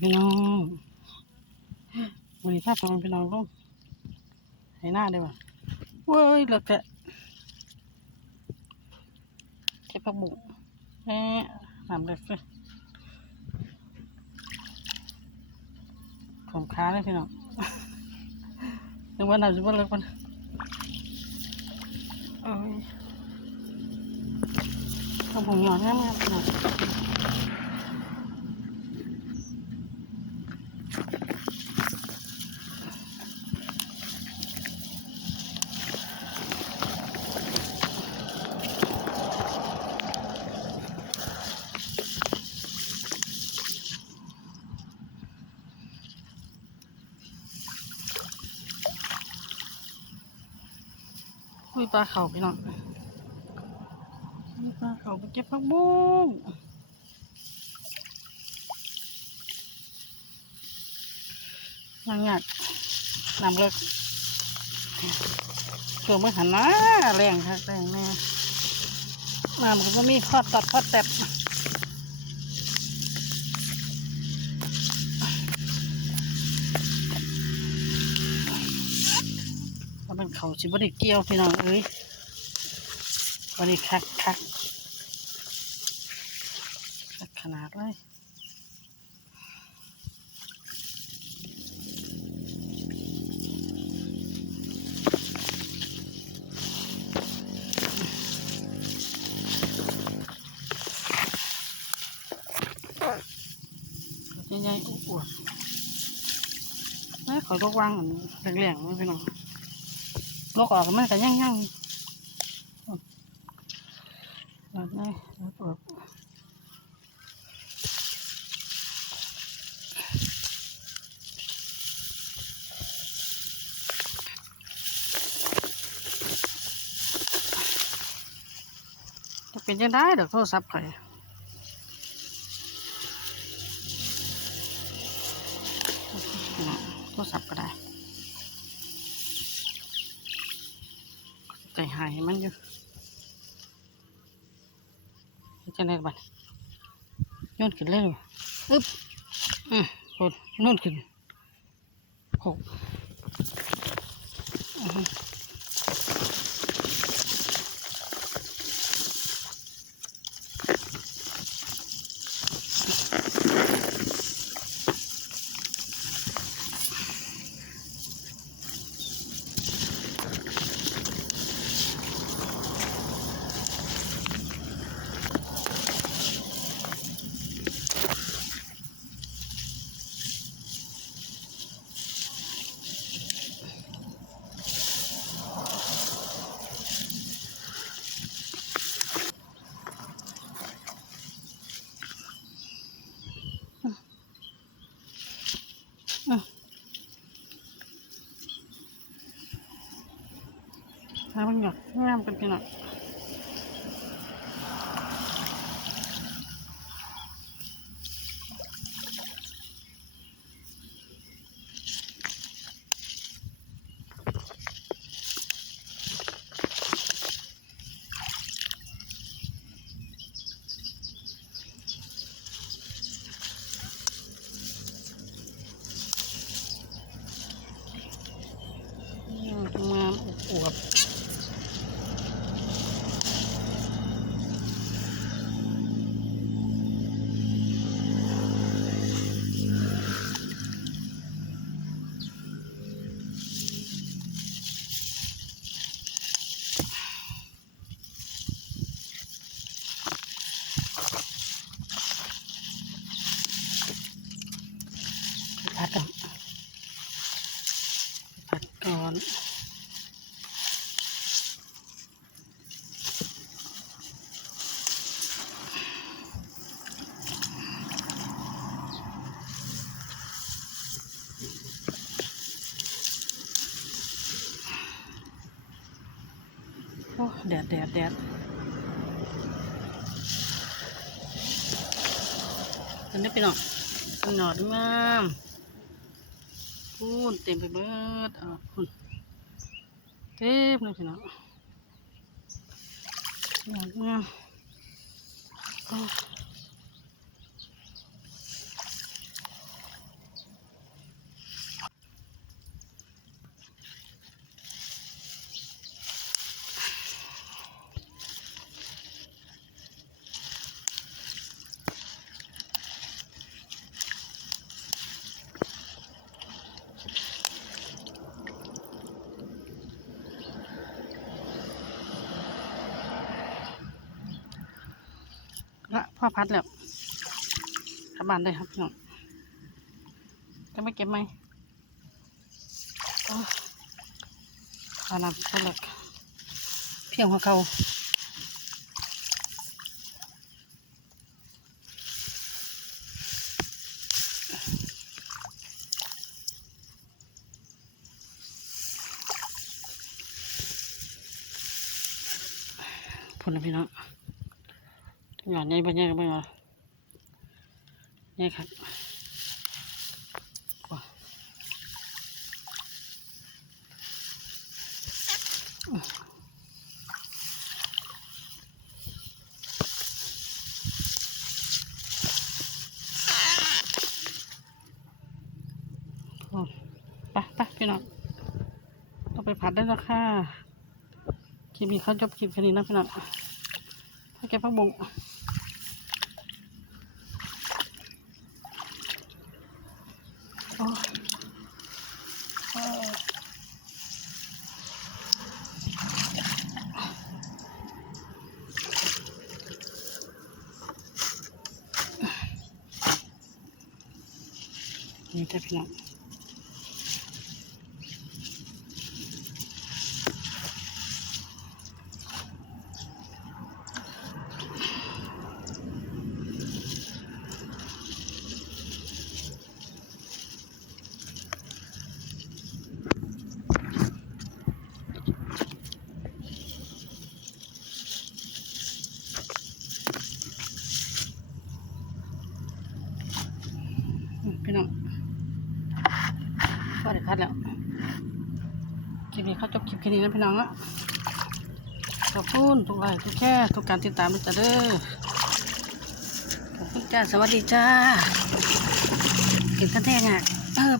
พี่น้องวันนี้ภาพของพี่น้องลงให้หน้าได้ป่ะเว้ยเลิกแกะเก็บผักบุ้งแหม่น้ำเล็กเลยผมค้าเลยพี่น้องนึกว่าหน้ำจะว่าเลิกมันโอ้ยผักบุ้งหยอดง่ามๆพี่น้อง อุ้ยปลาเขาพี่น้องอุ้ยปลาเขาไปเก็บผักบุ้งยังหยาดนำเลิกเชื่อมือหันหน้าแรงค่ะแรงแน่น้ำก็มีพอดตัดพอดแตบแล้วมัน เขาสิบไดิเกี่ยวพี่น้องเอ้ยบไดิคักคักคักขนาดเลยใหญ่ๆอวบๆนี่เขาก็วางเหมือนแรงๆนะพี่น้อง ลกออกมันก็ย่างแบบนี้อวบจะเป็นยังได้เดี๋ยวโทรศัพท์ใครโทรศัพท์ก็ได้ ใจหายมันอยู่จะได้บัดโยนขึ้นเลยอึ๊บอืมโคนโน่นขึ้นหก อือฮึหาบางอย่างงามกันพี่น้อยงามอวบพัดก่อน พัดก่อนโอ้แดดแดดแดดตอนนี้พี่น้องหนอดงาม พูนเต็มไปเบิดอ่าคุณเต็มเลยพี่น้องหนอดงาม พ่อพัดแล้วกลับบ้านได้ครับพี่น้องจะไม่เก็บไหมโอ้ยปลานำสลักเพียงหัวเขาพุ่นนะพี่น้อง หย่อนใหญ่ปะเนี่ยบ้างเหรอนี่ครับว้าโอ้ไปไปพี่น้องต้องไปผัดได้แล้วค่ะคลิปนี้เขาจบคลิปแค่นี้นะพี่น้องให้แกพักบง โอ้ยโอ้ย นี่จ้ะพี่น้องอืมพี่น้อง ก็ได้พัดแล้วคลิปนี้เขาจบคลิปแค่นี้นะพี่น้องอะขอบคุณทุกไลค์ทุกแค่ทุกการติดตามด้วยจ้าเด้อขอบคุณจ้าสวัสดีจ้ากินกระแท้งอะเออ